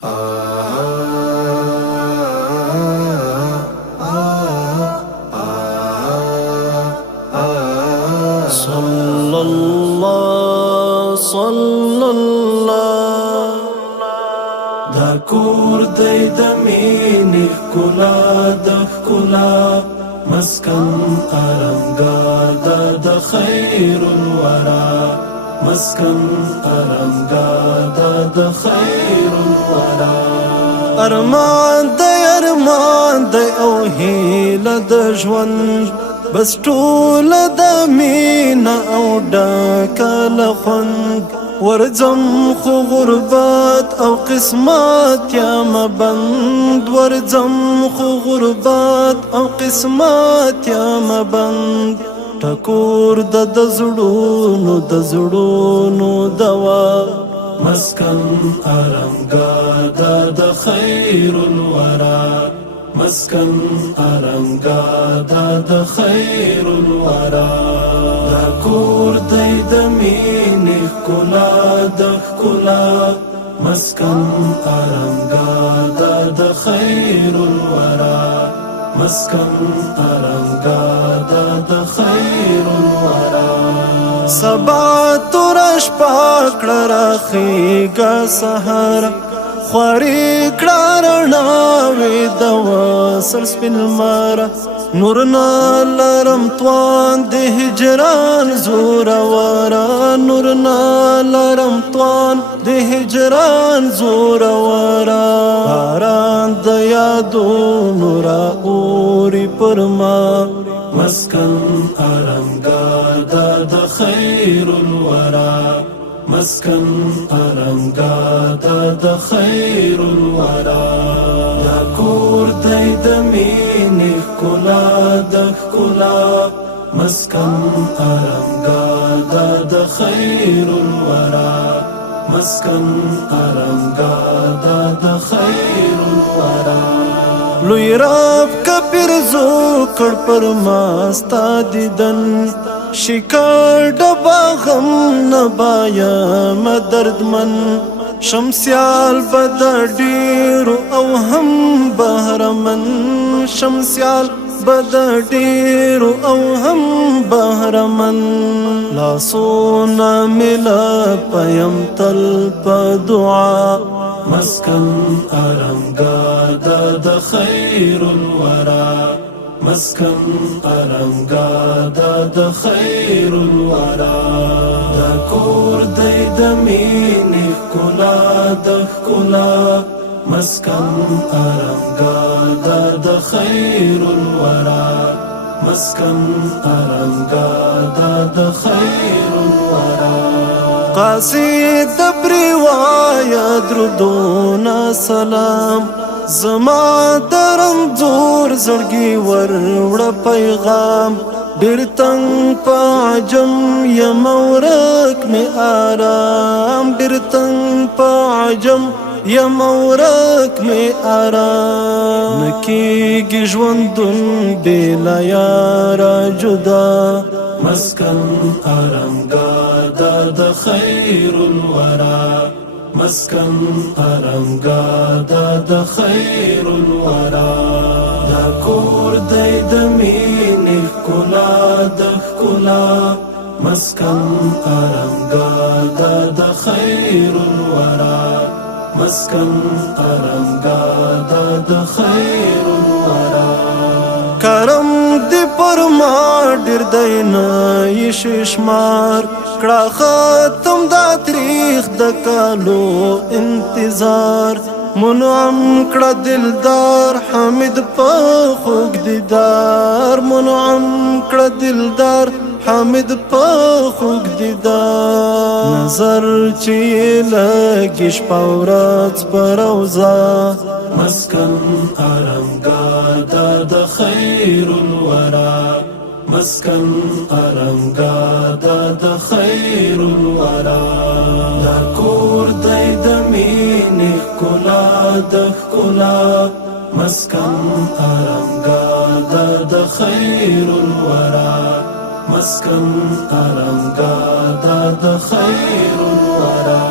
دا کور دی د مینې ښکلا د ښکلا مسکن ارمګاه دا د خیر الورا مسکن ارمګاه دا د خیر الورا ارمان دی او هیله د ژوند بس ټوله د مینه او ډکه له خوند ورځم خو غربت او قسمت یم بند ورځم خو غربت او قسمت یم بند ټکور د زړونو دوا مسکن ارمګاه دا د خیر الورا مسکن ارمګاه دا د خیر الورا دا کور دی د مینې ښکلا د ښکلا مسکن ارمګاه دا د خیر الورا مسکن ارمګاه دا د خیر الورا سبا تورش پاکړه راخیږه سحر خواري کړه رڼاوې د وصل سپین لمر نور نه لرم توان د هجران زورورا نور نه لرم توان د هجران زورورا باران د یادونو رااوري پر ما مسکن ارمګاه دا د خیر الورا مسکن ارمګاه دا د خیر الورا دا کور دی د مینې ښکلا د ښکلا مسکن ارمګاه دا د خیر الورا مسکن ارمګاه دا د خیر الورا لوی رب کپیر زو کړ پر ما ستا دیدن شکر ډبا غم نبایم دردمن شمسیال بد ډیرو او هم بهرمن شمسیال بد ډیرو او هم بهرمن لاسونه ملا پیم تل په دعا مسکن ارمګاه دا د خیر الورا مسکن ارمګاه دا د خیر الورا دا کور دی د مینې ښکلا د ښکلا مسکن ارمګاه دا د خیر الورا مسکن ارمګاه دا د خیر الورا قاصد پروایا درودونه سلام زما درنځور زړګي وروړه پیغام ډېر تنګ په عجم یم ورک مې آرام ډېر تنګ په عجم یم ورک مې آرام نکیږي ژوندون بېله یاره جدا مسکن ارمګاه دا د خیر الورا مسکن ارمګاه دا د خیر الورا دا کور دی د مینې ښکلا د ښکلا مسکن ارمګاه دا د خیر الورا مسکن ارمګاه دا د خیر الورا کرم دی پر ما ډېر دی نه یې شمار کړه ختم دا تاریخ د کالو انتظار منعم کړه دلدار حامد په خوږ دیدار منعم کړه دلدار حامد په خوږ دیدار نظر چې لګي شپه ورځ په روضه مسکن ارمګاه دا د خیر الورا مسکن ارمګاه دا د خیر الورا دا کور دی د مینې ښکلا د ښکلا مسکن ارمګاه دا د خیر الورا مسکن ارمګاه دا د خیر الورا